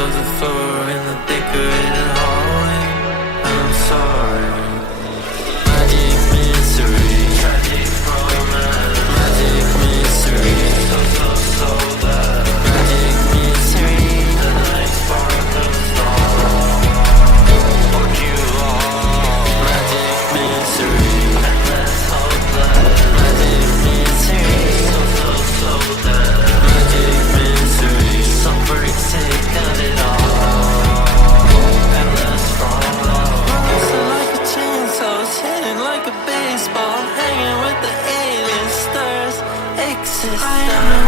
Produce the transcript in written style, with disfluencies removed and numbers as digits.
of the floor in the decorated hallway. I'm sorry. Magic misery, tragic romance, magic misery, so bad. Magic misery, the night sparkles on. What you are, magic misery, endless hopeless. Magic misery, so bad. Magic misery, suffering sick of it all. Endless fallout. Bouncing like a chainsaw, hitting like a baseball, hanging with the A-listers. Exist. I am the